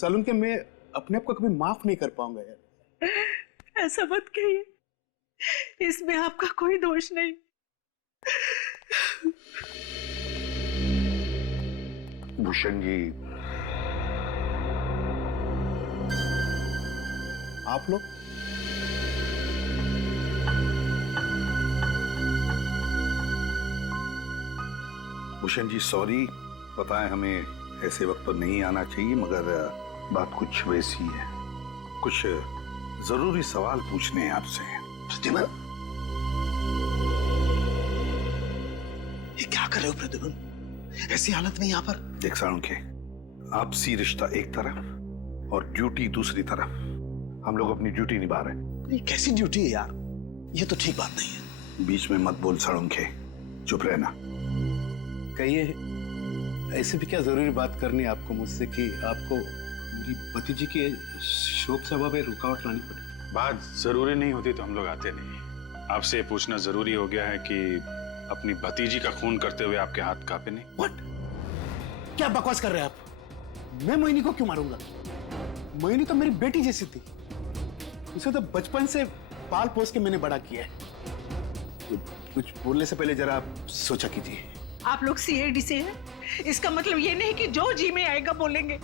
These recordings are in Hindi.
सलून के मैं अपने आप को कभी माफ नहीं कर पाऊंगा यार। ऐसा मत कहिए, इसमें आपका कोई दोष नहीं। भूषण जी, आप लोग भूषण जी सॉरी, पता है हमें ऐसे वक्त पर नहीं आना चाहिए, मगर बात कुछ वैसी है। कुछ जरूरी सवाल पूछने हैं आपसे। प्रतिभा, ये क्या कर रहे हो प्रतिभा? ऐसी हालत में यहाँ पर? देख साळुंखे, आपसी रिश्ता एक तरफ और ड्यूटी दूसरी तरफ। हम लोग अपनी ड्यूटी निभा रहे हैं। ये कैसी ड्यूटी है यार? ये तो ठीक बात नहीं है। बीच में मत बोल साळुंखे, चुप रहना। कहिए, ऐसे भी क्या जरूरी बात करनी है आपको मुझसे कि आपको मेरी भतीजी के शोक सभा में रुकावट लानी पड़ी? बात जरूरी नहीं होती तो हम लोग आते नहीं। आपसे पूछना जरूरी हो गया है कि अपनी भतीजी का खून करते हुए आपके हाथ कांपे नहीं? What? क्या बकवास कर रहे हैं आप? मैं मोहिनी को क्यों मारूंगा? मोहिनी तो मेरी बेटी जैसी थी। उसे तो बचपन से पाल पोस के मैंने बड़ा किया है। कुछ बोलने से पहले जरा आप सोचा कीजिए। आप लोग सीआईडी से हैं, इसका मतलब ये नहीं कि जो जी में आएगा बोलेंगे।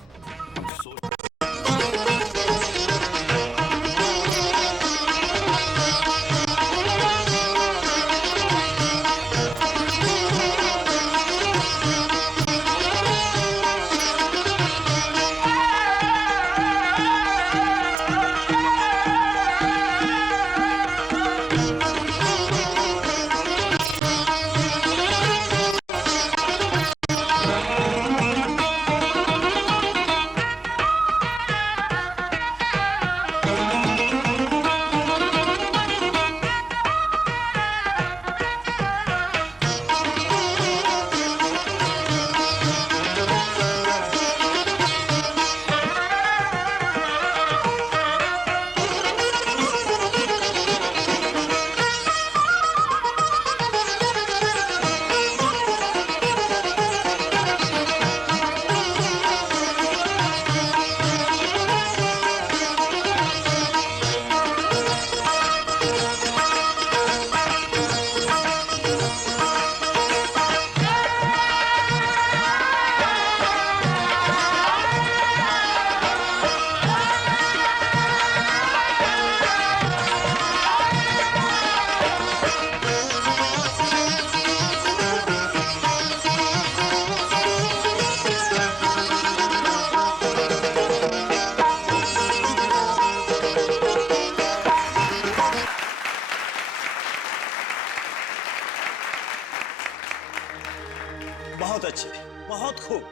बहुत अच्छे, बहुत खूब।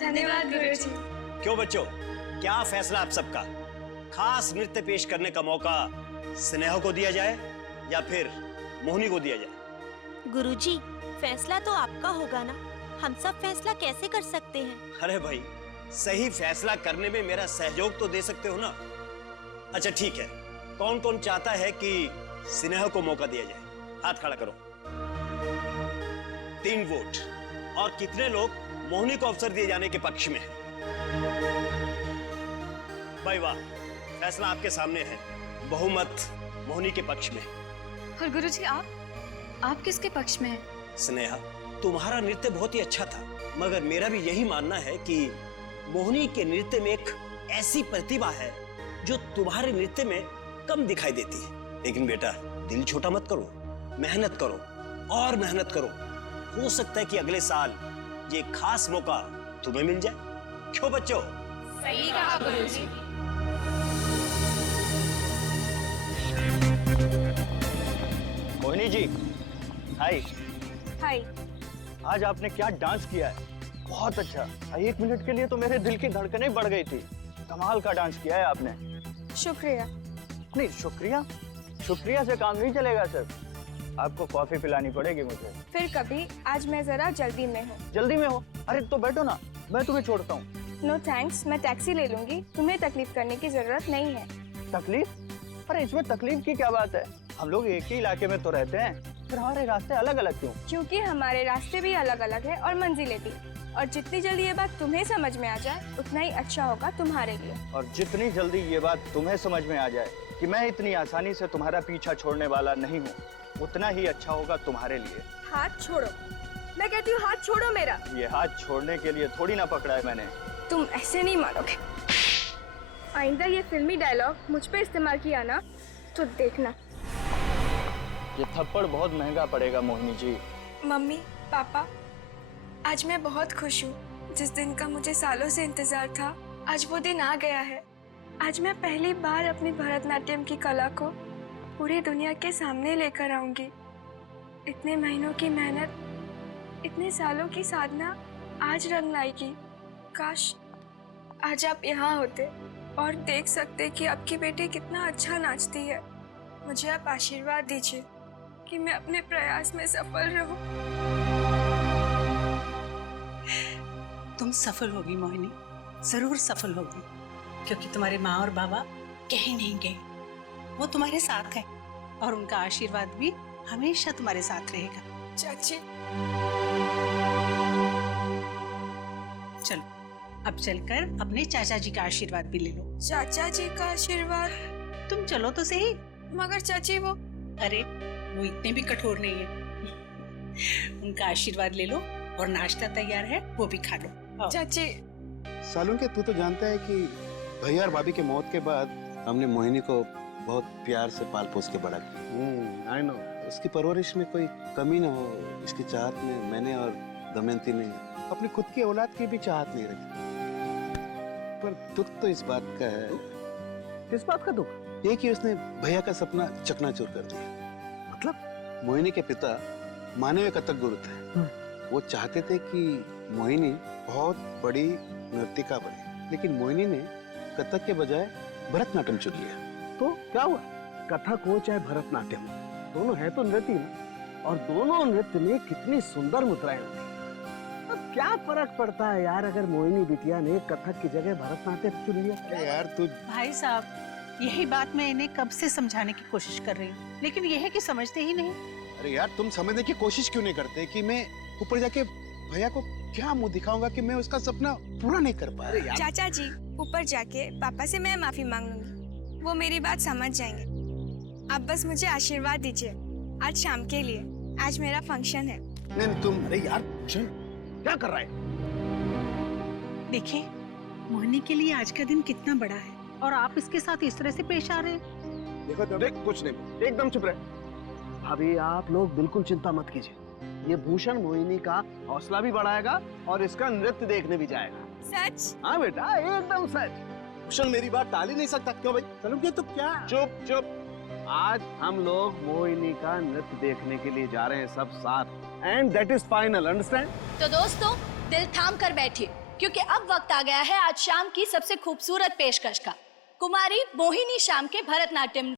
धन्यवाद गुरुजी। क्यों बच्चों, क्या फैसला आप सबका? खास नृत्य पेश करने का मौका स्नेहा को दिया जाए या फिर मोहिनी को दिया जाए? गुरुजी, फैसला तो आपका होगा ना, हम सब फैसला कैसे कर सकते हैं? अरे भाई, सही फैसला करने में मेरा सहयोग तो दे सकते हो ना। अच्छा ठीक है, कौन कौन चाहता है कि स्नेहा को मौका दिया जाए? हाथ खड़ा करो। 3 वोट। और कितने लोग मोहिनी को अवसर दिए जाने के पक्ष में हैं? भाई वाह, फैसला आपके सामने है, बहुमत मोहिनी के पक्ष में। और गुरुजी आप किसके पक्ष में हैं? स्नेहा, तुम्हारा नृत्य बहुत ही अच्छा था, मगर मेरा भी यही मानना है कि मोहिनी के नृत्य में एक ऐसी प्रतिभा है जो तुम्हारे नृत्य में कम दिखाई देती है। लेकिन बेटा, दिल छोटा मत करो, मेहनत करो और मेहनत करो। हो सकता है कि अगले साल ये खास मौका तुम्हें मिल जाए। क्यों बच्चों? सही कहा गुरुजी। मोहिनी जी, हाय। हाय। आज आपने क्या डांस किया है, बहुत अच्छा। 1 मिनट के लिए तो मेरे दिल की धड़कनें बढ़ गई थी। कमाल का डांस किया है आपने। शुक्रिया। नहीं, शुक्रिया शुक्रिया से काम नहीं चलेगा सर, आपको कॉफी पिलानी पड़ेगी मुझे। फिर कभी, आज मैं जरा जल्दी में हूँ। जल्दी में हो? अरे तो बैठो ना, मैं तुम्हें छोड़ता हूँ। नो थैंक्स, मैं टैक्सी ले लूंगी, तुम्हें तकलीफ करने की जरूरत नहीं है। तकलीफ? अरे इसमें तकलीफ की क्या बात है, हम लोग एक ही इलाके में तो रहते हैं, फिर हमारे रास्ते अलग अलग क्यों? क्योंकि हमारे रास्ते भी अलग अलग है और मंजिलें भी। और जितनी जल्दी ये बात तुम्हें समझ में आ जाए उतना ही अच्छा होगा तुम्हारे लिए। और जितनी जल्दी ये बात तुम्हें समझ में आ जाए कि मैं इतनी आसानी से तुम्हारा पीछा छोड़ने वाला नहीं हूँ, उतना ही अच्छा होगा तुम्हारे लिए। हाथ छोड़ो, मैं कहती हूँ हाथ छोड़ो मेरा। ये हाथ छोड़ने के लिए थोड़ी ना पकड़ा है मैंने। तुम ऐसे नहीं मानोगे। आइंदा ये फिल्मी डायलॉग मुझ पे इस्तेमाल किया ना तो देखना। ये थप्पड़ बहुत महंगा पड़ेगा मोहिनी जी। मम्मी पापा, आज मैं बहुत खुश हूँ। जिस दिन का मुझे सालों से इंतजार था, आज वो दिन आ गया है। आज मैं पहली बार अपनी भरतनाट्यम की कला को पूरी दुनिया के सामने लेकर आऊंगी। इतने महीनों की मेहनत, इतने सालों की साधना आज रंग लाएगी। काश आज आप यहाँ होते और देख सकते कि आपकी बेटी कितना अच्छा नाचती है। मुझे आप आशीर्वाद दीजिए कि मैं अपने प्रयास में सफल रहूं। तुम सफल होगी मोहिनी, जरूर सफल होगी, क्योंकि तुम्हारे माँ और बाबा कहीं नहीं गए। वो तुम्हारे साथ है और उनका आशीर्वाद भी हमेशा तुम्हारे साथ रहेगा। चाची, चलो अब चलकर अपने चाचा जी का आशीर्वाद भी ले लो। चाचा जी का आशीर्वाद? तुम चलो तो सही। मगर चाची वो... अरे वो इतने भी कठोर नहीं है। उनका आशीर्वाद ले लो और नाश्ता तैयार है, वो भी खा लो। आओ। चाची। सालून के तू तो जानता है कि भैया और भाभी के मौत के बाद हमने मोहिनी को बहुत प्यार से पाल पोस के बड़ा किया। आई नो, उसकी परवरिश में कोई कमी ना हो, इसकी चाहत में मैंने और दमयंती ने अपनी खुद की औलाद की भी चाहत नहीं रखी। पर दुख तो इस बात का है। किस बात का दुख? ये कि उसने भैया का सपना चकनाचूर कर दिया। मतलब मोहिनी के पिता माने हुए कथक गुरु थे। वो चाहते थे कि मोहिनी बहुत बड़ी नर्तिका बने, लेकिन मोहिनी ने कथक के बजाय भरतनाट्यम चुन लिया। तो क्या हुआ? कथक हो चाहे भरतनाट्यम, दोनों है तो नृत्य ना, और दोनों नृत्य में कितनी सुंदर मुद्राएं होती हैं। अब क्या फर्क पड़ता है यार अगर मोहिनी बिटिया ने कथक की जगह भरतनाट्यम चुन लिया? अरे यार तू... भाई साहब, यही बात मैं इन्हें कब से समझाने की कोशिश कर रही हूँ, लेकिन यह है कि समझते ही नहीं। अरे यार तुम समझने की कोशिश क्यों नहीं करते कि मैं ऊपर जाके भैया को क्या मुंह दिखाऊंगा कि मैं उसका सपना पूरा नहीं कर पाया। चाचा जी, ऊपर जाके पापा से मैं माफी मांग लूंगी, वो मेरी बात समझ जाएंगे। आप बस मुझे आशीर्वाद दीजिए आज शाम के लिए। आज मेरा फंक्शन है। नहीं तुम... अरे यार क्या कर रहा है? देखिए, मोहिनी के लिए आज का दिन कितना बड़ा है और आप इसके साथ इस तरह से पेश आ रहे हैं। देखो देख, कुछ नहीं, एकदम चुप रहे। भाभी आप लोग बिल्कुल चिंता मत कीजिए, ये भूषण मोहिनी का हौसला भी बढ़ाएगा और इसका नृत्य देखने भी जाएगा। सच? हाँ बेटा, एकदम सच। भूषण मेरी बात टाल ही नहीं सकता। क्यों भाई? चलो क्या तो क्या? चुप चुप। आज हम लोग मोहिनी का नृत्य देखने के लिए जा रहे हैं सब साथ, and that is final, understand? तो दोस्तों दिल थाम कर बैठिए, क्योंकि अब वक्त आ गया है आज शाम की सबसे खूबसूरत पेशकश का। कुमारी मोहिनी शाम के भरतनाट्यम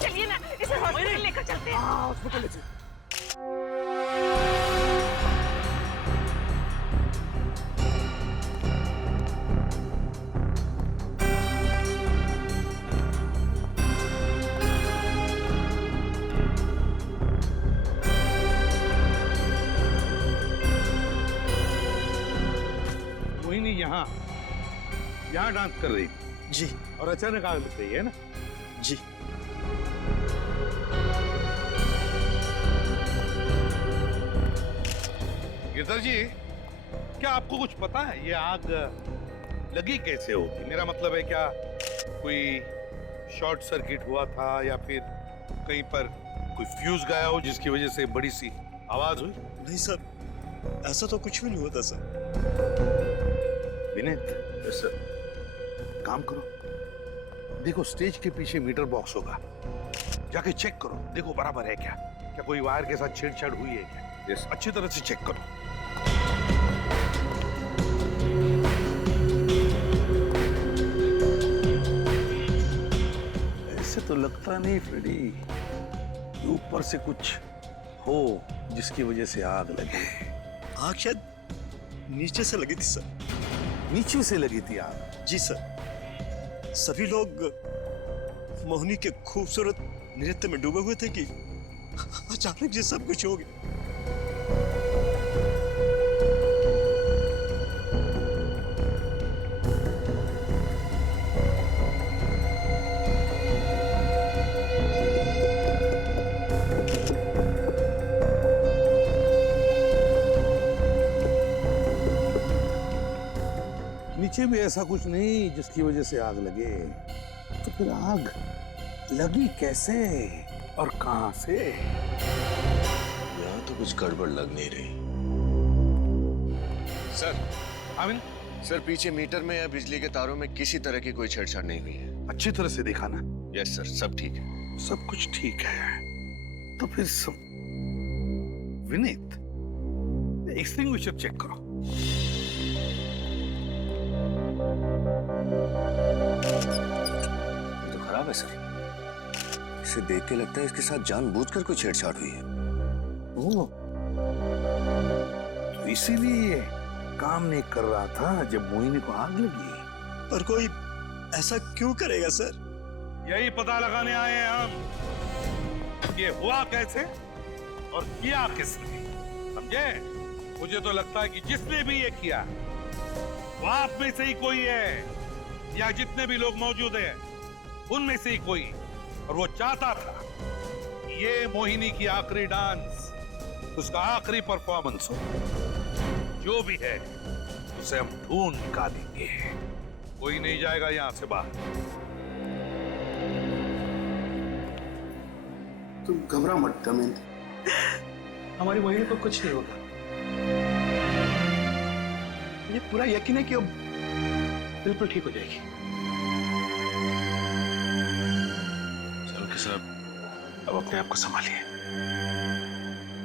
चलिए ना, इसे हॉस्पिटल लेकर चलते हैं। मोहिनी यहाँ डांस कर रही थी जी और अचानक आग लग गई है ना। जी। गिरधर जी, क्या आपको कुछ पता है ये आग लगी कैसे होगी? मेरा मतलब है, क्या कोई शॉर्ट सर्किट हुआ था या फिर कहीं पर कोई फ्यूज गया हो जिसकी वजह से बड़ी सी आवाज हुई? नहीं सर, ऐसा तो कुछ भी नहीं होता सर। विनीत, सर काम करो, देखो स्टेज के पीछे मीटर बॉक्स होगा, जाके चेक करो, देखो बराबर है क्या, क्या कोई वायर के साथ छेड़छाड़ हुई है क्या? यस, अच्छी तरह से चेक करो। ऐसे तो लगता नहीं फ्रेडी कि ऊपर से कुछ हो जिसकी वजह से आग लगे। आग शायद नीचे से लगी थी सर। नीचे से लगी थी आग? जी सर, सभी लोग मोहिनी के खूबसूरत नृत्य में डूबे हुए थे कि अचानक ये सब कुछ हो गया। नीचे भी ऐसा कुछ नहीं जिसकी वजह से आग लगे, तो फिर आग लगी कैसे और कहां से? यहाँ तो कुछ गड़बड़ लग नहीं रही। सर, आमिन, सर पीछे मीटर में या बिजली के तारों में किसी तरह की कोई छेड़छाड़ नहीं हुई है। अच्छी तरह से देखा ना? यस सर, सब ठीक है। सब कुछ ठीक है तो फिर सब। विनीत, एक्सटिंग्विशर चेक करो। ये तो खराब है सर, इसे देख के लगता है इसके साथ जानबूझकर कोई छेड़छाड़ हुई है। ओह, तो इसीलिए ये काम नहीं कर रहा था जब मोहिनी को आग लगी। पर कोई ऐसा क्यों करेगा सर? यही पता लगाने आए हैं हम, ये हुआ कैसे और किया किसने, समझे? मुझे तो लगता है कि जिसने भी ये किया वो आप में से ही कोई है, या जितने भी लोग मौजूद हैं उनमें से ही कोई, और वो चाहता था ये मोहिनी की आखिरी डांस, उसका आखिरी परफॉर्मेंस हो। जो भी है उसे हम ढूंढ निकालेंगे, कोई नहीं जाएगा यहां से बाहर। तुम घबरा मत दमयंती, हमारी मोहिनी को कुछ नहीं होगा। मुझे पूरा यकीन है कि अब बिल्कुल ठीक हो जाएगी। चलो साहब, अब अपने आप को संभालिए।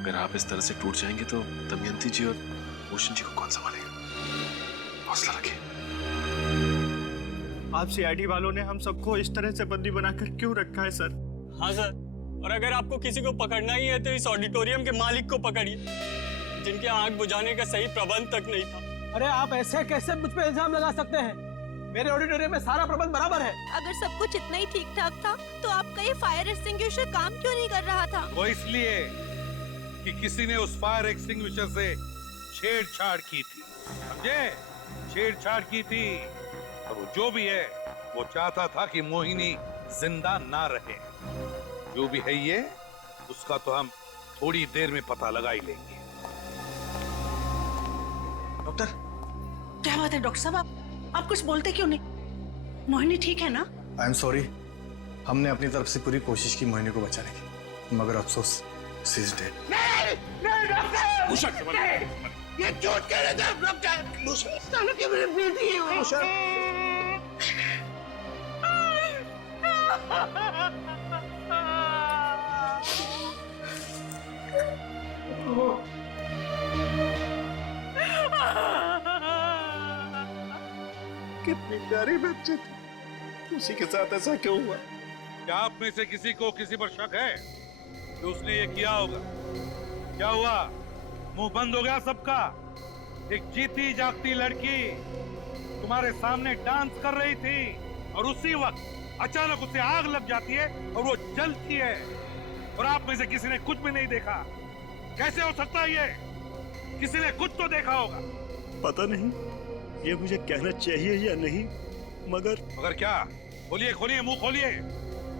अगर आप इस तरह से टूट जाएंगे तो दमयंती जी और भूषण जी को कौन संभालेगा? हौसला रखिए। आप सीआईडी वालों ने हम सबको इस तरह से बंदी बनाकर क्यों रखा है सर? हाँ सर, और अगर आपको किसी को पकड़ना ही है तो इस ऑडिटोरियम के मालिक को पकड़िए, जिनके आग बुझाने का सही प्रबंध तक नहीं था। अरे आप ऐसे कैसे मुझ पे इल्जाम लगा सकते हैं? मेरे ऑडिटोरियम में सारा प्रबंध बराबर है। अगर सब कुछ इतना ही ठीक ठाक था तो आपका ये फायर एक्सटिंग्विशर काम क्यों नहीं कर रहा था? वो इसलिए कि किसी ने उस फायर एक्सटिंग्विशर से छेड़छाड़ की थी, समझे? छेड़छाड़ की थी, और वो जो भी है वो चाहता था कि मोहिनी जिंदा ना रहे। जो भी है ये, उसका तो हम थोड़ी देर में पता लगा ही लेंगे। डॉक्टर, क्या बात है डॉक्टर साहब, आप कुछ बोलते क्यों नहीं? मोहिनी ठीक है ना? आई एम सॉरी, हमने अपनी तरफ से पूरी कोशिश की मोहिनी को बचाने की, मगर अफसोस शी इज डेड। नहीं डॉक्टर, ये झूठ कह रहे थे डॉक्टर। सालों की मेरी बेटी है वो। कितने प्यारे बच्चे थे, उसी के साथ ऐसा क्यों हुआ? क्या आप में से किसी को किसी पर शक है कि उसने ये किया होगा? क्या हुआ? मुंह बंद हो गया सबका? एक जीती जागती लड़की तुम्हारे सामने डांस कर रही थी और उसी वक्त अचानक उसे आग लग जाती है और वो जलती है, और आप में से किसी ने कुछ भी नहीं देखा। कैसे हो सकता है ये? किसी ने कुछ तो देखा होगा। पता नहीं ये मुझे कहना चाहिए या नहीं, मगर क्या? खोलिए खोलिए, मुंह खोलिए।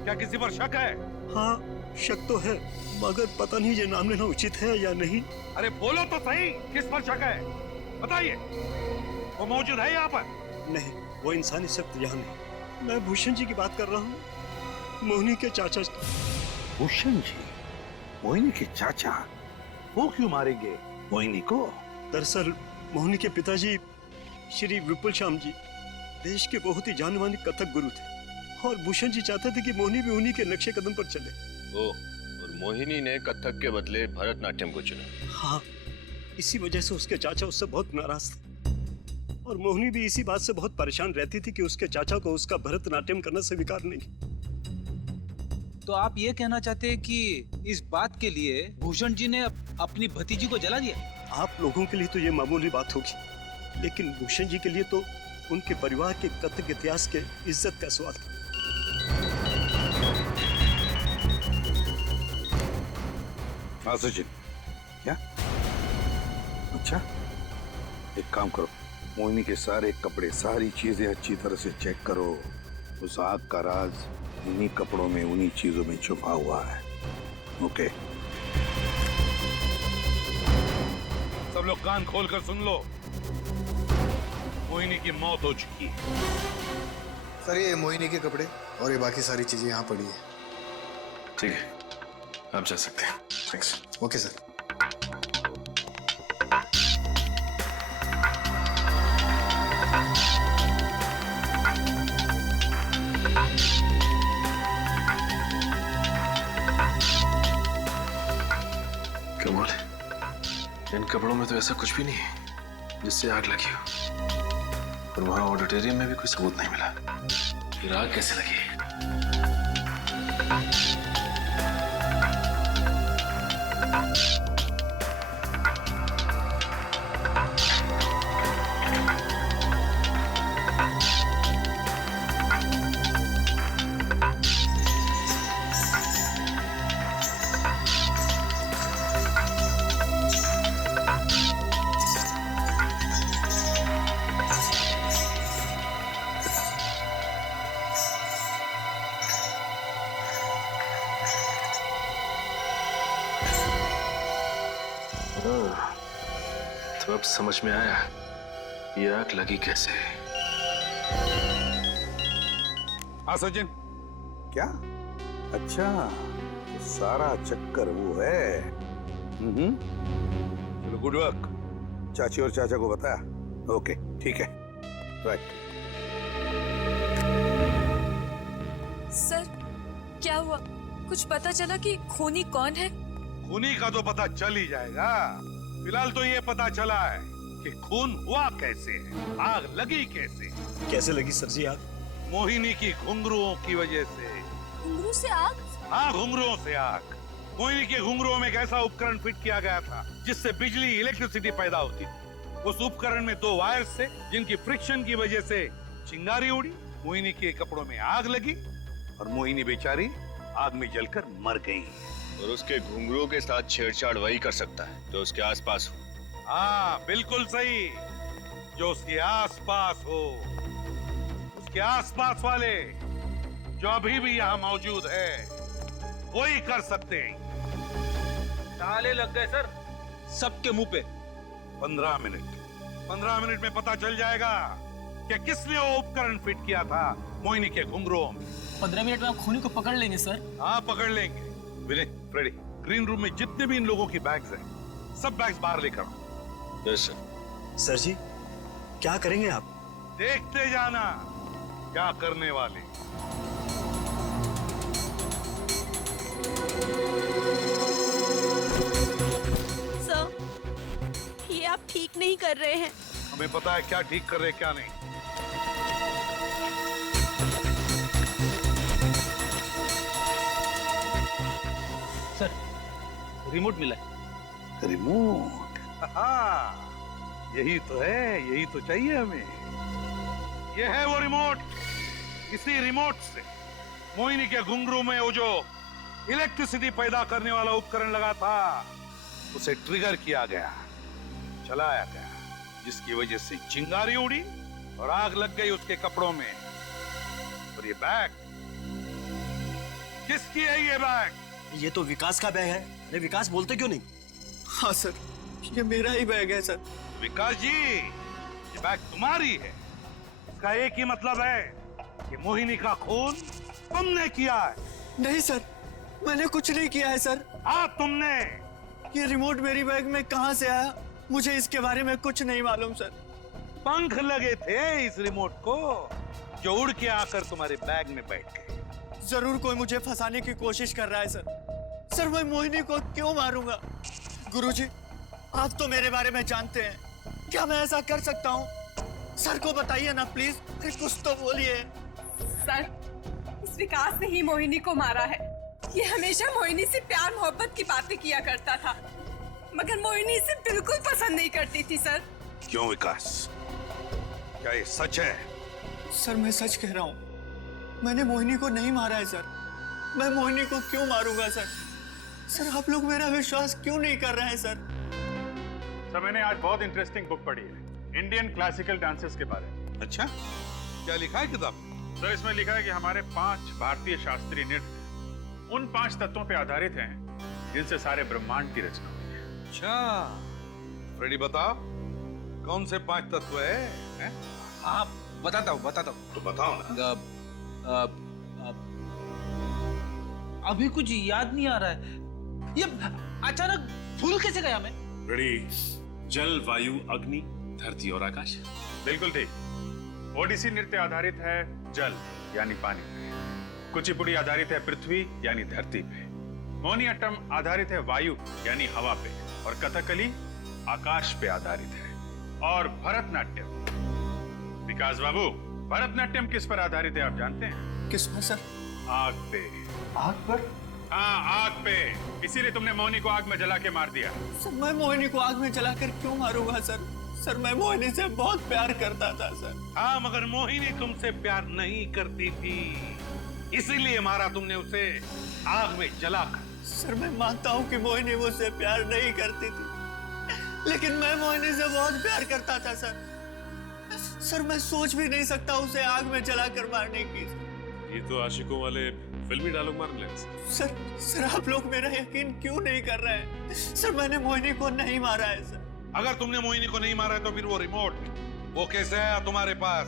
क्या किसी पर शक है? हाँ, शक तो है, मगर पता नहीं ये नाम लेना उचित है या नहीं। अरे बोलो तो सही, किस पर शक है? बताइए। वो मौजूद है यहाँ पर? नहीं, वो इंसानी शक्ति यहाँ नहीं। मैं भूषण जी की बात कर रहा हूँ, मोहिनी के चाचा। भूषण जी? मोहिनी के चाचा? वो क्यों मारेंगे मोहिनी को? दरअसल मोहिनी के पिताजी श्री विपुल श्याम जी देश के बहुत ही जाने माने कथक गुरु थे, और भूषण जी चाहते थे कि मोहिनी भी उन्हीं के नक्शे कदम पर चले। और मोहिनी ने कथक के बदले भरतनाट्यम को चुना। हाँ, इसी वजह से उसके चाचा उससे बहुत नाराज थे, और मोहिनी भी इसी बात से बहुत परेशान रहती थी कि उसके चाचा को उसका भरतनाट्यम करना स्वीकार नहीं। तो आप ये कहना चाहते हैं कि इस बात के लिए भूषण जी ने अपनी भतीजी को जला दिया? आप लोगों के लिए तो ये मामूली बात होगी, लेकिन भूषण जी के लिए तो उनके परिवार के कथक इतिहास के इज्जत का सवाल था। हाँ सचिन, क्या? अच्छा, एक काम करो, मोहिनी के सारे कपड़े, सारी चीजें अच्छी तरह से चेक करो। उस आग का राज उन्हीं कपड़ों में, उन्हीं चीजों में छुपा हुआ है। ओके, सब लोग कान खोलकर सुन लो। मोहिनी की मौत हो चुकी है। सर, ये मोहिनी के कपड़े और ये बाकी सारी चीजें यहाँ पड़ी है। ठीक है, आप जा सकते हैं। थैंक्स। Okay sir. कमाल है, इन कपड़ों में तो ऐसा कुछ भी नहीं है जिससे आग लगी हो, और वहां ऑडिटोरियम में भी कोई सबूत नहीं मिला। फिर आग कैसे लगी? तो अब समझ में आया ये आग लगी कैसे। हाँ सचिन, क्या? अच्छा, सारा चक्कर वो है। चलो, गुड वर्क। चाची और चाचा को बताया? ओके, ठीक है, राइट। सर, क्या हुआ? कुछ पता चला कि खूनी कौन है? खूनी का तो पता चल ही जाएगा। फिलहाल तो ये पता चला है कि खून हुआ कैसे है, आग लगी कैसे। कैसे लगी सर जी आग? मोहिनी की घुंघरुओं की वजह से। घुंघरू से आग? हाँ, घुंघरुओं से आग। मोहिनी के घुंघरुओं में एक ऐसा उपकरण फिट किया गया था जिससे बिजली, इलेक्ट्रिसिटी पैदा होती थी। उस उपकरण में 2 वायर्स थे जिनकी फ्रिक्शन की वजह से चिंगारी उड़ी, मोहिनी के कपड़ों में आग लगी और मोहिनी बेचारी आग में जलकर मर गई। और उसके घुंघरुओं के साथ छेड़छाड़ वही कर सकता है जो उसके आसपास हो। हाँ, बिल्कुल सही, जो उसके आसपास हो। उसके आसपास वाले जो अभी भी यहाँ मौजूद है वही कर सकते हैं। ताले लग गए सर सबके मुंह पे। 15 मिनट में पता चल जाएगा कि किसने वो उपकरण फिट किया था मोहिनी के घुंघरुओं में। 15 मिनट में आप खूनी को पकड़ लेंगे सर? हाँ, पकड़ लेंगे। विनय, फ्रेडी, ग्रीन रूम में जितने भी इन लोगों की बैग्स हैं, सब बैग्स बाहर लेकर आओ। Yes sir. सर जी, क्या करेंगे आप? देखते जाना क्या करने वाले। सर, ये आप ठीक नहीं कर रहे हैं। हमें पता है क्या ठीक कर रहे क्या नहीं। रिमोट मिला है। रिमोट? हाँ, यही तो है, यही तो चाहिए हमें। ये है वो रिमोट। इसी रिमोट से मोहिनी के घुंघरू में वो जो इलेक्ट्रिसिटी पैदा करने वाला उपकरण लगा था, उसे ट्रिगर किया गया, चलाया गया, जिसकी वजह से चिंगारी उड़ी और आग लग गई उसके कपड़ों में। और ये बैग किसकी है? ये बैग? ये तो विकास का बैग है। अरे विकास, बोलते क्यों नहीं? हाँ सर, ये मेरा ही बैग है सर। विकास जी, ये बैग तुम्हारी है। इसका एक ही मतलब है कि मोहिनी का खून तुमने किया है। नहीं सर, मैंने कुछ नहीं किया है सर। हाँ तुमने। ये रिमोट मेरी बैग में कहाँ से आया, मुझे इसके बारे में कुछ नहीं मालूम सर। पंख लगे थे इस रिमोट को, जो उड़ के आकर तुम्हारे बैग में बैठ गए। जरूर कोई मुझे फंसाने की कोशिश कर रहा है सर। सर, मैं मोहिनी को क्यों मारूंगा? गुरुजी, आप तो मेरे बारे में जानते हैं, क्या मैं ऐसा कर सकता हूँ? सर को बताइए ना प्लीज, कुछ तो बोलिए। सर, इस विकास ने ही मोहिनी को मारा है। ये हमेशा मोहिनी से प्यार मोहब्बत की बातें किया करता था, मगर मोहिनी इसे बिल्कुल पसंद नहीं करती थी सर। क्यों विकास, क्या ये सच है? सर, मैं सच कह रहा हूँ, मैंने मोहिनी को नहीं मारा है सर। मैं मोहिनी को क्यों मारूंगा सर? सर, आप लोग मेरा विश्वास क्यों नहीं कर रहे हैं सर? सर, मैंने आज बहुत इंटरेस्टिंग बुक पढ़ी है, इंडियन क्लासिकल डांसेस के बारे में। अच्छा, क्या लिखा है किताब? सर, इसमें लिखा है कि हमारे 5 भारतीय शास्त्रीय नृत्य उन 5 तत्वों पे आधारित हैं जिनसे सारे ब्रह्मांड की रचना हुई है। अच्छा, फ्रेडी बताओ, कौन से 5 तत्व है? हाँ, बताता हूँ। तो बताओ ना। अभी कुछ याद नहीं आ रहा है। ये अचानक भूल कैसे गया मैं? रेडी? जल, वायु, अग्नि, धरती और आकाश। बिल्कुल ठीक। ओडिसी नृत्य आधारित है जल यानी पानी पे, कुचिपुड़ी आधारित है पृथ्वी यानी धरती पे, मोहिनीअट्टम आधारित है वायु यानी हवा पे, और कथकली आकाश पे आधारित है। और भरतनाट्यम, विकास बाबू, भरतनाट्यम किस पर आधारित है आप जानते हैं? किस पर सर? आग पे। आग पर? हाँ, आग पे। इसीलिए तुमने मोहिनी को आग में जला के मार दिया। सर, मैं मोहिनी को आग में जलाकर क्यों मारूंगा सर? सर, मैं मोहिनी से बहुत प्यार करता था सर। हाँ, मगर मोहिनी तुमसे प्यार नहीं करती थी, इसीलिए मारा तुमने उसे आग में जलाकर। सर, मैं मानता हूँ कि मोहिनी मुझसे प्यार नहीं करती थी, लेकिन मैं मोहिनी से बहुत प्यार करता था सर। सर, मैं सोच भी नहीं सकता उसे आग में जलाकर मारने की। ये तो आशिकों वाले फिल्मी डायलॉग मारने लगे। सर, आप लोग मेरा यकीन क्यों नहीं कर रहे हैं? सर, मैंने मोहिनी को नहीं मारा है सर। अगर तुमने मोहिनी को नहीं मारा है तो फिर वो रिमोट, वो कैसे आया तुम्हारे पास,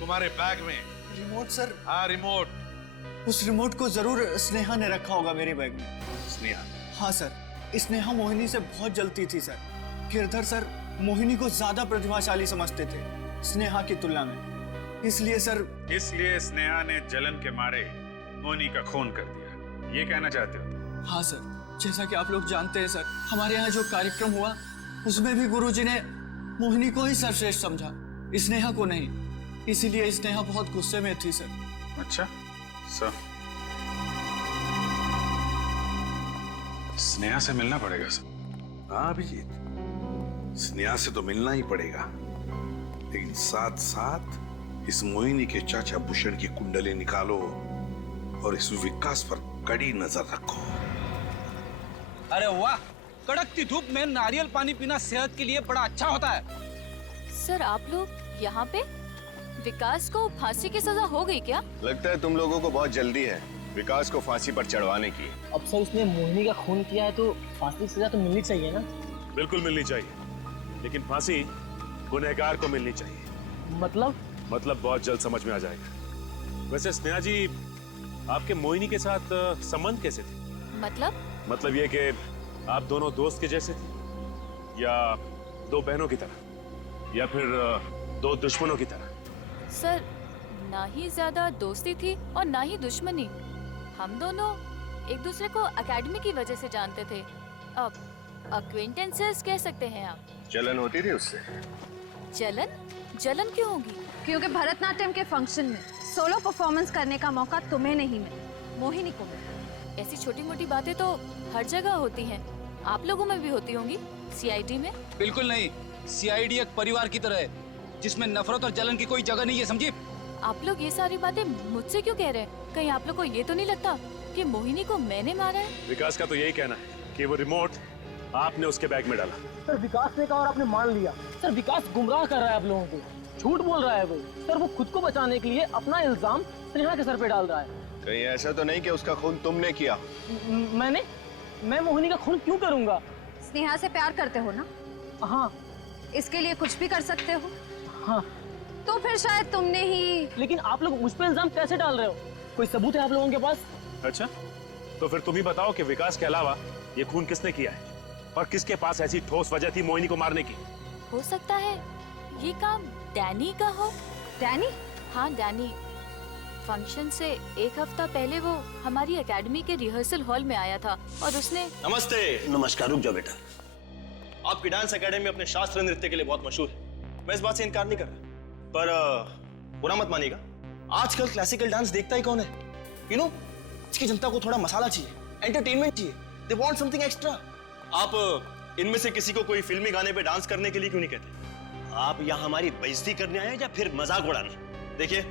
तुम्हारे बैग में? Remote sir? हाँ, रिमोट। उस रिमोट को जरूर स्नेहा ने रखा होगा मेरे बैग में। स्नेहा? हाँ सर, स्नेहा मोहिनी से बहुत जलती थी सर। गिरधर सर मोहिनी को ज्यादा प्रतिभाशाली समझते थे स्नेहा की तुलना में, इसलिए स्नेहा ने जलन के मारे मोहिनी का खून कर दिया, ये कहना चाहते हो? हाँ सर, जैसा कि आप लोग जानते हैं सर, हमारे यहाँ जो कार्यक्रम हुआ उसमें भी गुरुजी ने मोहिनी को ही सर्वश्रेष्ठ समझा, स्नेहा को नहीं। इसीलिए स्नेहा बहुत गुस्से में थी सर। अच्छा सर, स्नेहा से मिलना पड़ेगा सर। हाँ अभिजीत, स्नेहा से तो मिलना ही पड़ेगा, लेकिन साथ साथ इस मोहिनी के चाचा भूषण की कुंडली निकालो और इस विकास पर कड़ी नजर रखो। अरे वाह, कड़कती धूप में नारियल पानी पीना सेहत के लिए बड़ा अच्छा होता है। सर, आप लोग यहाँ पे? विकास को फांसी की सजा हो गई क्या? लगता है तुम लोगों को बहुत जल्दी है विकास को फांसी पर चढ़वाने की। अब सर, उसने मोहिनी का खून किया है तो फांसी की सजा तो मिलनी चाहिए ना? बिल्कुल मिलनी चाहिए, लेकिन फांसी गुनहगार को मिलनी चाहिए। मतलब बहुत जल्द समझ में आ जाएगा। वैसे स्नेहा जी, आपके मोहिनी के साथ संबंध कैसे थे? मतलब ये कि आप दोनों दोस्त के जैसे थे, या दो बहनों की तरह, या फिर दो दुश्मनों की तरह? सर, ना ही ज्यादा दोस्ती थी और ना ही दुश्मनी। हम दोनों एक दूसरे को एकेडमी की वजह से जानते थे। अब अक्वेंटेंसेस कह सकते हैं आप। जलन होती थी उससे? जलन क्यों होगी? क्योंकि भरतनाट्यम के फंक्शन में सोलो परफॉर्मेंस करने का मौका तुम्हें नहीं मिला, मोहिनी को मिला। ऐसी छोटी मोटी बातें तो हर जगह होती हैं, आप लोगों में भी होती होंगी, सीआईडी में। बिल्कुल नहीं, सीआईडी एक परिवार की तरह है जिसमें नफरत और जलन की कोई जगह नहीं है, समझी? आप लोग ये सारी बातें मुझसे क्यों कह रहे हैं? कहीं आप लोग को ये तो नहीं लगता कि मोहिनी को मैंने मारा है? विकास का तो यही कहना है कि वो रिमोट आपने उसके बैग में डाला। सर विकास ने कहा और आपने मान लिया। सर विकास गुमराह कर रहा है आप लोगों को, झूठ बोल रहा है वो। सर वो खुद को बचाने के लिए अपना इल्जाम स्नेहा के सर पे डाल रहा है। कहीं ऐसा तो नहीं कि उसका खून तुमने किया? मैं मोहिनी का खून क्यों करूंगा? स्नेहा से प्यार करते हो ना? हाँ। इसके लिए कुछ भी कर सकते हो? हाँ। तो फिर शायद तुमने ही। लेकिन आप लोग मुझ पे इल्जाम कैसे डाल रहे हो? कोई सबूत है आप लोगों के पास? अच्छा, तो फिर तुम ही बताओ कि विकास के अलावा ये खून किसने किया है और किसके पास ऐसी ठोस वजह थी मोहिनी को मारने की? हो सकता है ये काम डैनी का हो। डैनी? हाँ डैनी। फंक्शन से एक हफ्ता पहले वो हमारी एकेडमी के रिहर्सल हॉल में आया था और उसने। नमस्ते। नमस्कार। रुक जाओ बेटा, आपकी डांस एकेडमी अपने शास्त्रीय नृत्य के लिए बहुत मशहूर है, मैं इस बात से इनकार नहीं कर रहा, पर बुरा मत मानिएगा, आजकल क्लासिकल डांस देखता ही कौन है? यू नो, इसकी जनता को थोड़ा मसाला चाहिए, एंटरटेनमेंट चाहिए, दे वांट समथिंग एक्स्ट्रा। आप इनमें से किसी को कोई फिल्मी गाने पे डांस करने के लिए क्यों नहीं कहते? आप यहाँ हमारी बेइज्जती करने आए या फिर मजाक उड़ाने? देखिए,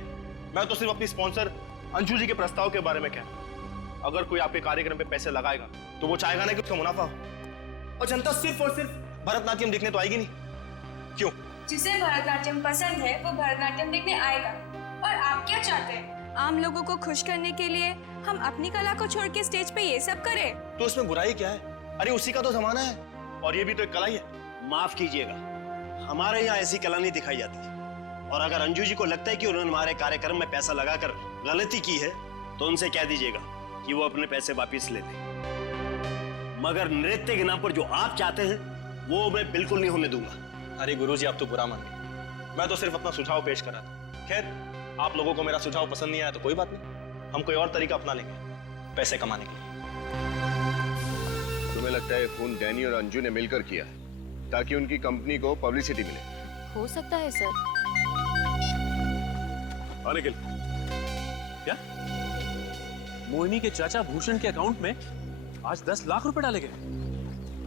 मैं तो सिर्फ अपनी स्पॉन्सर अंशु जी के प्रस्ताव के बारे में कह रहा हूं। अगर कोई आपके कार्यक्रम पे पैसे लगाएगा तो वो चाहेगा ना कि उसका मुनाफा हो, और जनता सिर्फ और सिर्फ भरतनाट्यम देखने तो आएगी नहीं। क्यों? जिसे भरतनाट्यम पसंद है वो भरतनाट्यम देखने आएगा। और आप क्या चाहते हैं? आम लोगों को खुश करने के लिए हम अपनी कला को छोड़ के स्टेज पे ये सब करें? तो उसमें बुराई क्या है? अरे उसी का तो जमाना है, और ये भी तो एक कला ही है। माफ कीजिएगा, हमारे यहाँ ऐसी कला नहीं दिखाई जाती, और अगर अंजू जी को लगता है कि उन्होंने हमारे कार्यक्रम में पैसा लगाकर गलती की है तो उनसे कह दीजिएगा कि वो अपने पैसे वापस ले लें। मगर नृत्य के नाम पर जो आप चाहते हैं वो मैं बिल्कुल नहीं होने दूंगा। अरे गुरुजी, आप तो बुरा मान गए, मैं तो सिर्फ अपना सुझाव पेश कर रहा था। खैर, आप लोगों को मेरा सुझाव पसंद नहीं आया तो कोई बात नहीं, हम कोई और तरीका अपना लेंगे पैसे कमाने के लिए। तुम्हें लगता है खून डैनी और अंजू ने मिलकर किया है ताकि उनकी कंपनी को पब्लिसिटी मिले? हो सकता है सर। निखिल, क्या मोहिनी के चाचा भूषण के अकाउंट में आज 10 लाख रुपए डाले गए?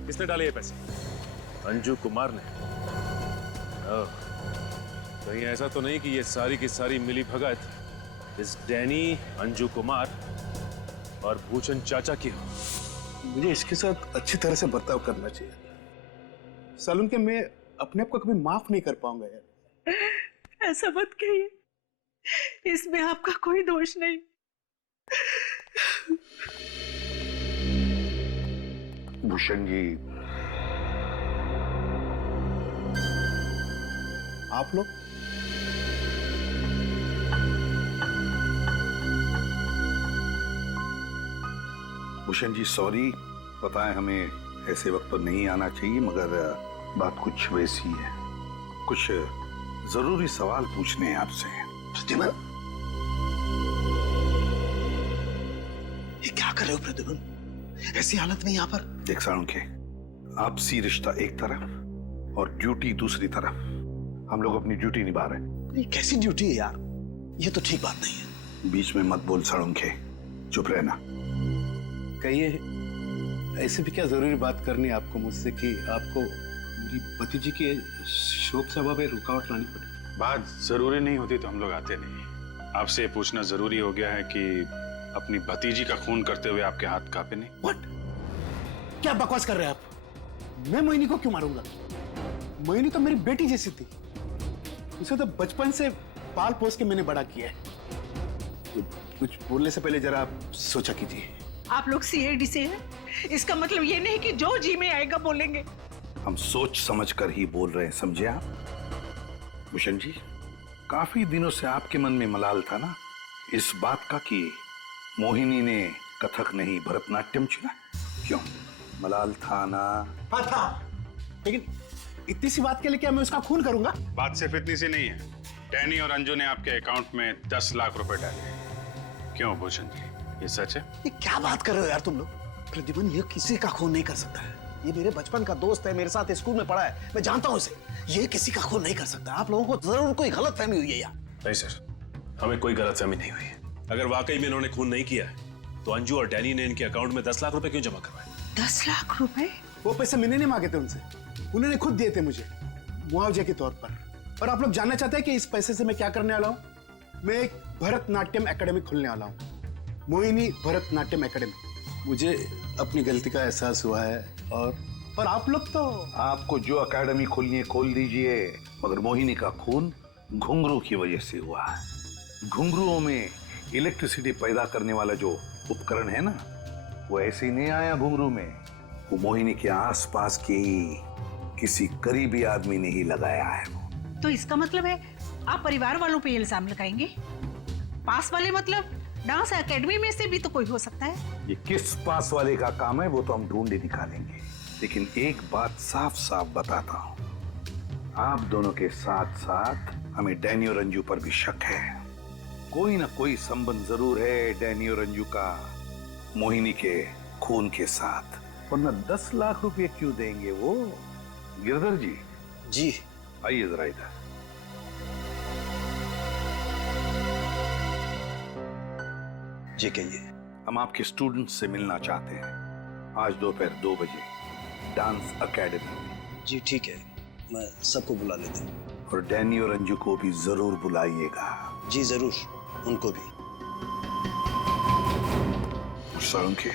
किसने डाले ये पैसे? अंजू कुमार ने। कहीं ऐसा तो नहीं कि ये सारी की सारी मिली भगत इस डैनी, अंजू कुमार और भूषण चाचा की हो? मुझे इसके साथ अच्छी तरह से बर्ताव करना चाहिए। सालून के मैं अपने आप को कभी माफ नहीं कर पाऊंगा यार। ऐसा मत कहिए, इसमें आपका कोई दोष नहीं। भूषण जी, आप लोग भूषण जी सॉरी, पता है हमें ऐसे वक्त पर नहीं आना चाहिए, मगर बात कुछ वैसी है। कुछ जरूरी सवाल पूछने हैं आपसे। प्रतिभा, ये क्या कर रहे हो प्रतिभा? ऐसी हालत में यहाँ पर? देख साळुंखे, आपसी रिश्ता एक तरफ और ड्यूटी दूसरी तरफ। हम लोग अपनी ड्यूटी निभा रहे हैं। ये कैसी ड्यूटी है यार? ये तो ठीक बात नहीं है। बीच में मत बोल साळुंखे, चुप रहना। कहिए, ऐसे भी क्या जरूरी बात करनी है आपको मुझसे कि आपको मेरी भतीजी के शोक सभा में रुकावट लानी पड़ी? बात जरूरी नहीं होती तो हम लोग आते नहीं। आपसे पूछना जरूरी हो गया है कि अपनी भतीजी का खून करते हुए आपके हाथ कांपे नहीं? What? क्या बकवास कर रहे हैं आप? मैं मोहिनी को क्यों मारूंगा? मोहिनी तो मेरी बेटी जैसी थी, उसे तो बचपन से पाल पोस के मैंने बड़ा किया है। कुछ बोलने से पहले जरा आप सोचा कीजिए। आप लोग सीआईडी से हैं, इसका मतलब ये नहीं कि जो जी में आएगा बोलेंगे। हम सोच समझ कर ही बोल रहे हैं, समझे आप? भूषण जी, काफी दिनों से आपके मन में मलाल था ना इस बात का कि मोहिनी ने कथक नहीं भरतनाट्यम चुना। क्यों, मलाल था ना? हाँ था, लेकिन इतनी सी बात के लिए क्या मैं उसका खून करूंगा? बात सिर्फ इतनी सी नहीं है। डैनी और अंजू ने आपके अकाउंट में 10 लाख रुपए डाले। क्यों भूषण जी, ये सच है? ये क्या बात कर रहे हो यार तुम लोग? प्रतिभन, ये किसी का खून नहीं कर सकता है। ये मेरे बचपन का दोस्त है, मेरे साथ स्कूल में पढ़ा है, मैं जानता हूँ इसे। ये किसी का खून नहीं कर सकता। आप लोगों को जरूर कोई गलतफहमी हुई है यार। नहीं सर, हमें कोई गलतफहमी नहीं हुई है। अगर वाकई में इन्होंने खून नहीं किया है तो अंजू और डैनी ने इनके अकाउंट में 10 लाख रुपए क्यों जमा करवाए? 10 लाख रुपए? वो पैसे मैंने नहीं मांगे थे उनसे, उन्होंने खुद दिए थे मुझे मुआवजे के तौर पर। और आप लोग जानना चाहते हैं कि इस पैसे से मैं क्या करने वाला हूँ? मैं एक भरतनाट्यम एकेडमी खोलने वाला हूँ, मोहिनी भरतनाट्यम एकेडमी। मुझे अपनी गलती का एहसास हुआ है और आप लोग तो आपको जो एकेडमी खोलनी है खोल दीजिए, मगर मोहिनी का खून घुंघरू की वजह से हुआ है। घुंघरुओं में इलेक्ट्रिसिटी पैदा करने वाला जो उपकरण है ना, वो ऐसे ही नहीं आया घुंघरू में, वो मोहिनी के आसपास के ही किसी करीबी आदमी ने ही लगाया है। तो इसका मतलब है आप परिवार वालों पे इल्जाम लगाएंगे? पास वाले मतलब डांस एकेडमी में से भी तो कोई हो सकता है। ये किस पास वाले का काम है वो तो हम ढूंढे निकालेंगे, लेकिन एक बात साफ साफ बताता हूँ, आप दोनों के साथ साथ हमें डैनी और रंजू पर भी शक है। कोई ना कोई संबंध जरूर है डैनी और रंजू का मोहिनी के खून के साथ, वरना 10 लाख रुपए क्यों देंगे वो? गिरधर जी। जी आइए जरा इधर। जी कहिए। हम आपके स्टूडेंट्स से मिलना चाहते हैं आज दोपहर 2 बजे डांस एकेडमी में। जी ठीक है, मैं सबको बुला लेता हूँ। और डैनी और अंजू को भी जरूर बुलाइएगा। जी जरूर, उनको भी। सालुंखे,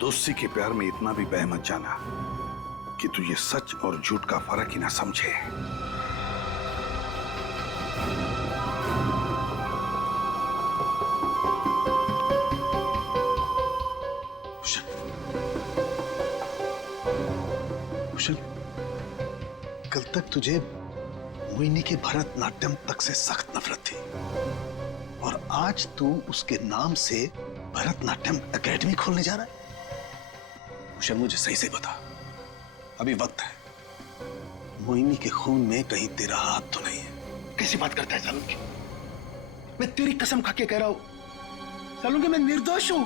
दोस्ती के प्यार में इतना भी बह मत जाना कि तू ये सच और झूठ का फर्क ही ना समझे। भूषण, कल तक तुझे मोहिनी के भरतनाट्यम तक से सख्त नफरत थी, और आज तू उसके नाम से भरतनाट्यम एकेडमी खोलने जा रहा है। भूषण, मुझे सही से बता, अभी वक्त है। मोहिनी के खून में कहीं तेरा हाथ तो नहीं है? कैसी बात करता है सालुंखे? मैं तेरी कसम खा के कह रहा हूं सालुंखे, मैं निर्दोष हूं।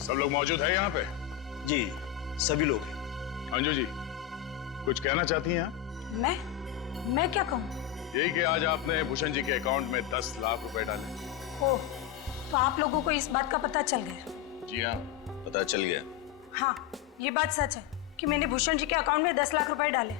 सब लोग मौजूद है यहाँ पे? जी सभी लोग हैं। अंजू जी कुछ कहना चाहती हैं आप? मैं क्या कहूँ? यही कि आज आपने भूषण जी के अकाउंट में 10 लाख रुपए डाले। ओह, तो आप लोगों को इस बात का पता चल गया? जी हाँ, पता चल गया। हाँ, ये बात सच है कि मैंने भूषण जी के अकाउंट में 10 लाख रुपए डाले,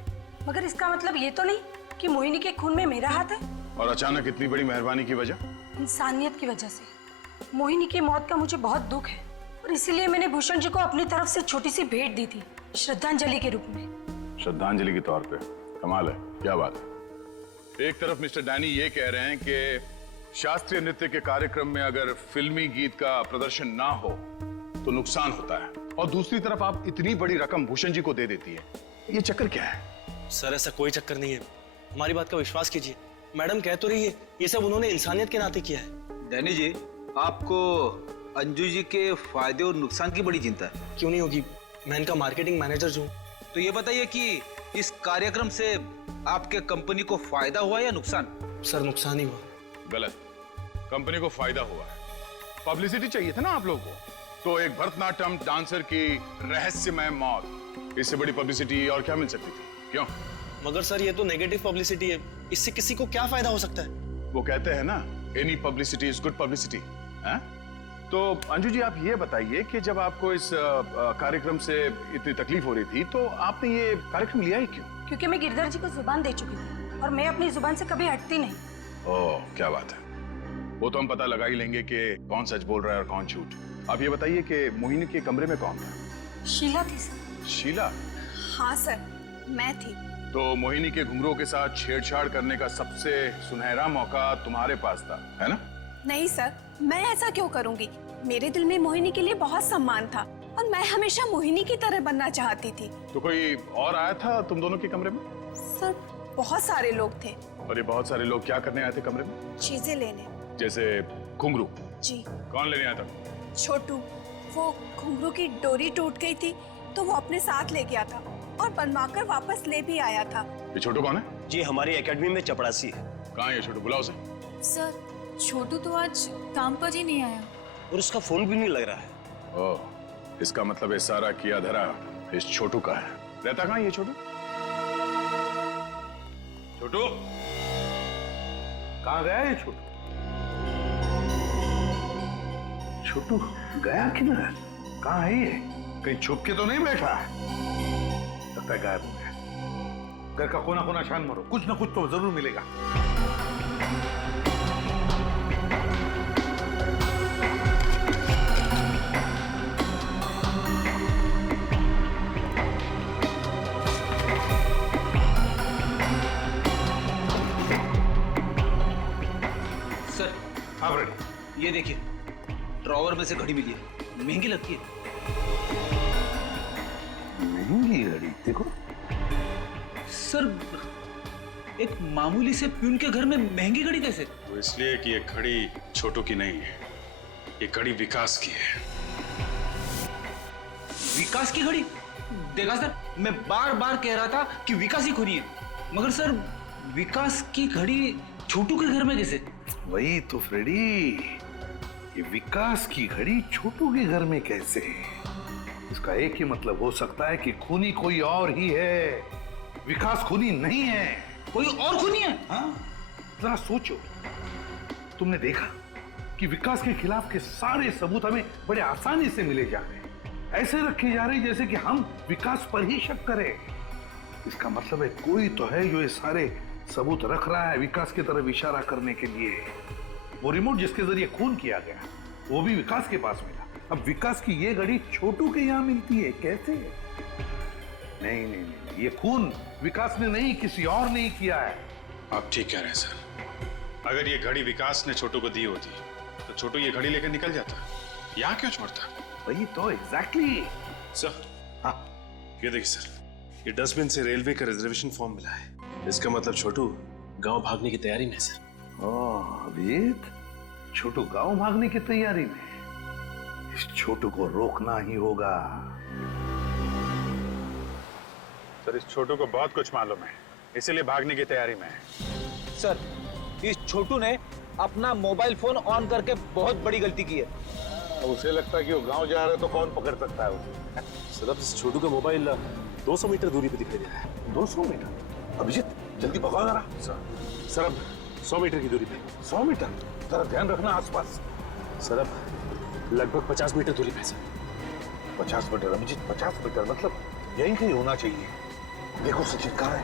मगर इसका मतलब ये तो नहीं कि मोहिनी के खून में मेरा हाथ है। और अचानक इतनी बड़ी मेहरबानी की वजह? इंसानियत की वजह से। मोहिनी की मौत का मुझे बहुत दुख है और इसीलिए मैंने भूषण जी को अपनी तरफ से छोटी सी भेंट दी थी, श्रद्धांजलि के रूप में। श्रद्धांजलि के तौर पे? कमाल है, क्या बात है। एक तरफ मिस्टर डैनी ये कह रहे हैं कि शास्त्रीय नृत्य के कार्यक्रम में अगर फिल्मी गीत का प्रदर्शन ना हो तो नुकसान होता है, और दूसरी तरफ आप इतनी बड़ी रकम भूषण जी को दे देती है। ये चक्कर क्या है? सर ऐसा कोई चक्कर नहीं है, हमारी बात का विश्वास कीजिए। मैडम कह तो रही है ये सब उन्होंने इंसानियत के नाते किया है। डैनी जी, आपको अंजू जी के फायदे और नुकसान की बड़ी चिंता है। क्यों नहीं होगी, मैं इनका मार्केटिंग मैनेजर जो हूँ। तो ये बताइए कि इस कार्यक्रम से आपके कंपनी को फायदा हुआ या नुकसान? सर नुकसान ही हुआ। गलत, कंपनी को फायदा हुआ है। पब्लिसिटी चाहिए था ना आप लोगों को, तो एक भरतनाट्यम डांसर की रहस्यमय मौत, इससे बड़ी पब्लिसिटी और क्या मिल सकती थी? क्यों? मगर सर ये तो नेगेटिव पब्लिसिटी है, इससे किसी को क्या फायदा हो सकता है? वो कहते हैं ना, any publicity is good publicity. तो अंजू जी आप ये बताइए कि जब आपको इस कार्यक्रम से इतनी तकलीफ हो रही थी तो आपने ये कार्यक्रम लिया ही क्यों? क्योंकि मैं गिरधर जी को जुबान दे चुकी थी और मैं अपनी जुबान से कभी हटती नहीं। ओह, क्या बात है। वो तो हम पता लगा ही लेंगे कि कौन सच बोल रहा है और कौन झूठ। आप ये बताइए कि मोहिनी के कमरे में कौन था? शीला थी सर। शीला? हाँ सर, मैं थी। तो मोहिनी के घुंघरुओं के साथ छेड़छाड़ करने का सबसे सुनहरा मौका तुम्हारे पास था, है ना? नहीं सर, मैं ऐसा क्यों करूंगी? मेरे दिल में मोहिनी के लिए बहुत सम्मान था और मैं हमेशा मोहिनी की तरह बनना चाहती थी। तो कोई और आया था तुम दोनों के कमरे में? सर बहुत सारे लोग थे। और ये बहुत सारे लोग क्या करने आए थे कमरे में? चीजें लेने। जैसे घुंघरू? जी। कौन लेने आया था? छोटू। वो घुंघरू की डोरी टूट गई थी तो वो अपने साथ ले गया था और बनवाकर वापस ले भी आया था। ये छोटू कौन है? जी हमारी एकेडमी में चपरासी है। कहाँ है ये छोटू? बुलाओ उसे। सर छोटू तो आज काम पर ही नहीं आया और उसका फोन भी नहीं लग रहा है। ओह, इसका मतलब ये सारा किया धरा इस छोटू का है। रहता कहाँ ये छोटू? छोटू कहाँ गया ये छोटू? छोटू गया किधर? कहाँ है ये? कहीं छुप के तो नहीं बैठा है? लगता है गायब हो गया। घर का कोना कोना छान मारो, कुछ ना कुछ तो जरूर मिलेगा। सर हाँ रेडी। ये देखिए, ड्रॉवर में से घड़ी मिली है, महंगी लगती है। महंगी घड़ी? देखो सर, एक मामूली से प्यून के घर में महंगी घड़ी कैसे? वो इसलिए कि ये घड़ी छोटू की नहीं है, ये घड़ी विकास की है। विकास की घड़ी? देखा सर, मैं बार बार कह रहा था कि विकास ही खूनी है, मगर सर विकास की घड़ी छोटू के घर में कैसे? वही तो फ्रेडी, ये विकास की घड़ी छोटू के घर में कैसे? इसका एक ही मतलब हो सकता है कि खूनी कोई और ही है, विकास खूनी नहीं है। कोई और खूनी है? हाँ, जरा सोचो। तुमने देखा कि विकास के खिलाफ के सारे सबूत हमें बड़े आसानी से मिले जा रहे हैं, ऐसे रखे जा रहे हैं जैसे कि हम विकास पर ही शक करें। इसका मतलब है कोई तो है जो ये सारे सबूत रख रहा है विकास की तरफ इशारा करने के लिए। वो रिमोट जिसके जरिए खून किया गया वो भी विकास के पास मिला। अब विकास की ये घड़ी छोटू के यहाँ मिलती है, कैसे? नहीं नहीं नहीं, ये खून विकास ने नहीं, किसी और ने ही किया है। आप ठीक कह रहे हैं सर। अगर ये घड़ी विकास ने छोटू को दी होती तो छोटू ये घड़ी लेकर निकल जाता, यहाँ क्यों छोड़ता? वही तो, एग्जैक्टली। सर, हाँ, ये देखिए सर, ये डस्टबिन से रेलवे का रिजर्वेशन फॉर्म मिला है। इसका मतलब छोटू गांव भागने की तैयारी में है सर। अभिजीत, छोटू गांव भागने की तैयारी में? इस छोटू को रोकना ही होगा। सर, इस छोटू को बहुत कुछ मालूम है, इसीलिए भागने की तैयारी में है। सर, इस छोटू ने अपना मोबाइल फोन ऑन करके बहुत बड़ी गलती की है। उसे लगता है कि वो गांव जा रहा है तो कौन पकड़ सकता है उसे? सर, अब इस छोटू का मोबाइल 200 मीटर दूरी पे दिखाई दे रहा है। 200 मीटर? अभिजीत जल्दी भगाओ जरा। सर अब 100 मीटर की दूरी पे। 100 मीटर? जरा ध्यान रखना आसपास। सर अब लगभग 50 मीटर दूरी पे सर। 50 मीटर अभिजीत? 50 मीटर मतलब यहीं कहीं होना चाहिए। देखो सचिन कहाँ है?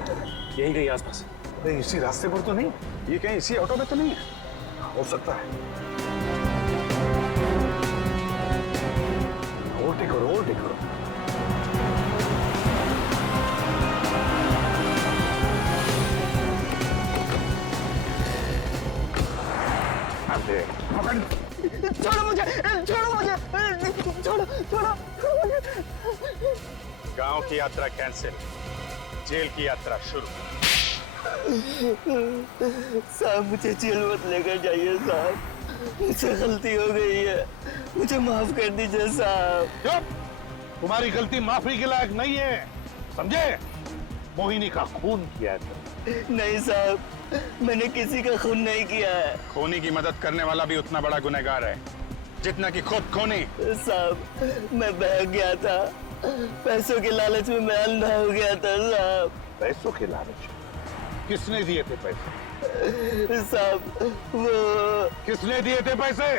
यहीं कहीं आसपास। अरे इसी रास्ते पर तो नहीं, ये कहीं इसी ऑटो में तो नहीं है? हो सकता है। ओवरटेक करो, ओवरटेक करो। छोड़ो मुझे, छोड़ो मुझे, छोड़ो, छोड़ो मुझे। गांव की यात्रा कैंसिल, जेल की यात्रा शुरू। साहब मुझे जेल मत लेकर जाइए साहब, मुझसे गलती हो गई है, मुझे माफ कर दीजिए साहब। चुप! तुम्हारी गलती माफी के लायक नहीं है, समझे? मोहिनी का खून किया है तुमने। नहीं साहब, मैंने किसी का खून नहीं किया है। खूनी की मदद करने वाला भी उतना बड़ा गुनहगार है जितना कि खुद खूनी। साहब मैं बहक गया था, पैसों के लालच में मैं अंधा हो गया था साहब। पैसों के लालच? किसने दिए थे पैसे? साहब वो किसने दिए थे पैसे?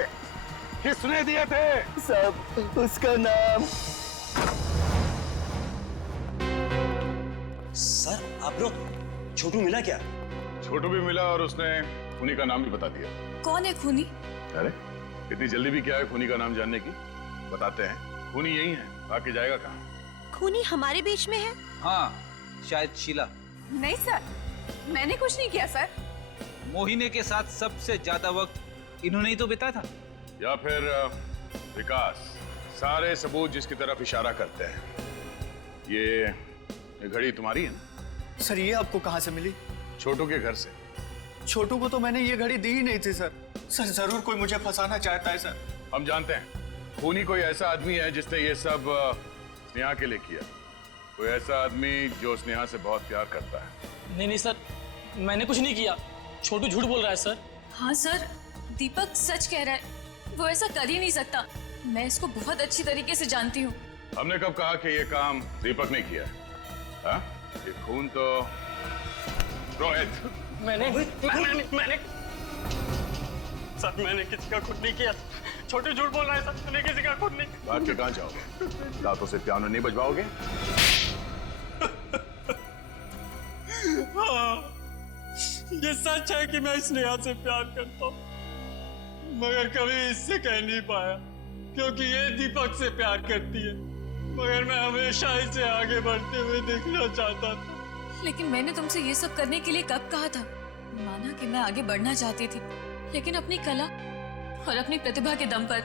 किसने दिए थे? साहब उसका नाम। सर आप लोग, छोटू मिला क्या? छोटू भी मिला और उसने खूनी का नाम भी बता दिया। कौन है खूनी? अरे इतनी जल्दी भी क्या है खूनी का नाम जानने की? बताते हैं, खूनी यही है, आके जाएगा कहाँ? खूनी हमारे बीच में है? हाँ, शायद शीला। नहीं सर, मैंने कुछ नहीं किया सर। मोहिनी के साथ सबसे ज्यादा वक्त इन्होंने ही तो बिताया था। या फिर विकास? सारे सबूत जिसकी तरफ इशारा करते हैं। ये घड़ी तुम्हारी है ना? सर ये आपको कहाँ से मिली? छोटू के घर से। छोटू को तो मैंने ये घड़ी दी ही नहीं थी सर। सर जरूर कोई मुझे फंसाना चाहता है सर। हम जानते हैं खूनी कोई ऐसा आदमी है जिसने ये सब स्नेहा के लिए किया। कोई ऐसा आदमी जो स्नेहा से बहुत प्यार करता है। नहीं सर, मैंने कुछ नहीं किया, छोटू झूठ बोल रहा है सर। हाँ सर, दीपक सच कह रहा है, वो ऐसा कर ही नहीं सकता। मैं इसको बहुत अच्छी तरीके से जानती हूँ। हमने कब कहा कि ये काम दीपक ने किया? हाँ? ये खून तो रोहित। मैंने सर मैंने किसी का कुछ नहीं किया। छोटे झूठ बोल रहा है सर, मैंने किसी का खुद नहीं। भाग के कहाँ जाओगे? दांतों से पियानो नहीं बजवाओगे? हाँ, ये सच है कि मैं स्नेहा से प्यार करता हूँ, मगर कभी इससे कह नहीं पाया क्योंकि ये दीपक से प्यार करती है। मगर मैं हमेशा इसे आगे बढ़ते हुए देखना चाहता था। लेकिन मैंने तुमसे ये सब करने के लिए कब कहा था? माना कि मैं आगे बढ़ना चाहती थी, लेकिन अपनी कला और अपनी प्रतिभा के दम पर,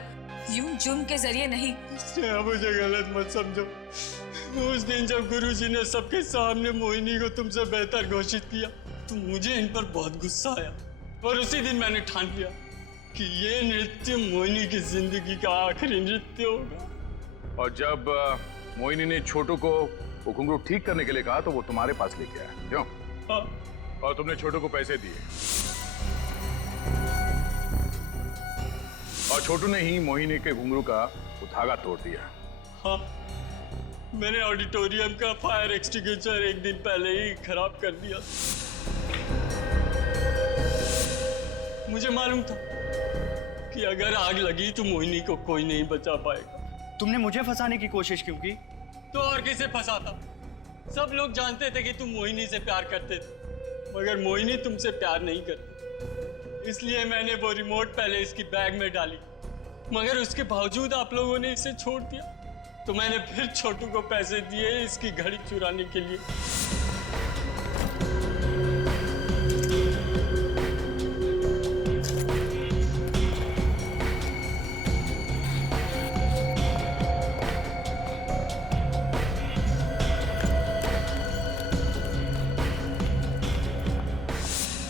यूं जुर्म के जरिए नहीं। स्नेहा, मुझे गलत मत समझो। उस दिन जब गुरुजी ने सबके सामने मोहिनी को तुमसे बेहतर घोषित किया तो मुझे इन पर बहुत गुस्सा आया, और उसी दिन मैंने ठान लिया कि ये नृत्य मोहिनी की जिंदगी का आखिरी नृत्य होगा। और जब मोहिनी ने छोटू को वो घुंघरू ठीक करने के लिए कहा तो वो तुम्हारे पास लेके आया, क्यों? हाँ। और तुमने छोटू को पैसे दिए, और छोटू ने ही मोहिनी के घुंघरू का वो धागा तोड़ दिया। हाँ, मैंने ऑडिटोरियम का फायर एक्सटिंग्विशर एक दिन पहले ही खराब कर दिया। मुझे मालूम था कि अगर आग लगी तो मोहिनी को कोई नहीं बचा पाएगा। तुमने मुझे फंसाने की कोशिश क्यों की? तो और किसे फंसाता? सब लोग जानते थे कि तुम मोहिनी से प्यार करते थे, मगर मोहिनी तुमसे प्यार नहीं करती। इसलिए मैंने वो रिमोट पहले इसकी बैग में डाली, मगर उसके बावजूद आप लोगों ने इसे छोड़ दिया। तो मैंने फिर छोटू को पैसे दिए इसकी घड़ी चुराने के लिए।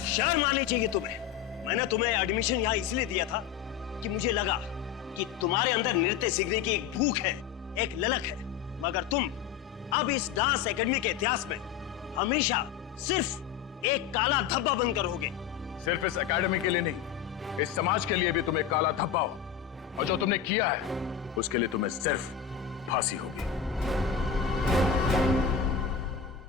शर्म आनी चाहिए तुम्हें। मैंने तुम्हें एडमिशन यहाँ इसलिए दिया था कि मुझे लगा कि तुम्हारे अंदर नृत्य सीखने की एक भूख है, एक ललक है, मगर तुम अब इस डांस एकेडमी के इतिहास में हमेशा सिर्फ एक काला धब्बा बनकर रहोगे। सिर्फ इस एकेडमी के लिए नहीं, इस समाज के लिए भी तुम एक काला धब्बा हो, और जो तुमने किया है उसके लिए तुम्हें सिर्फ फांसी होगी।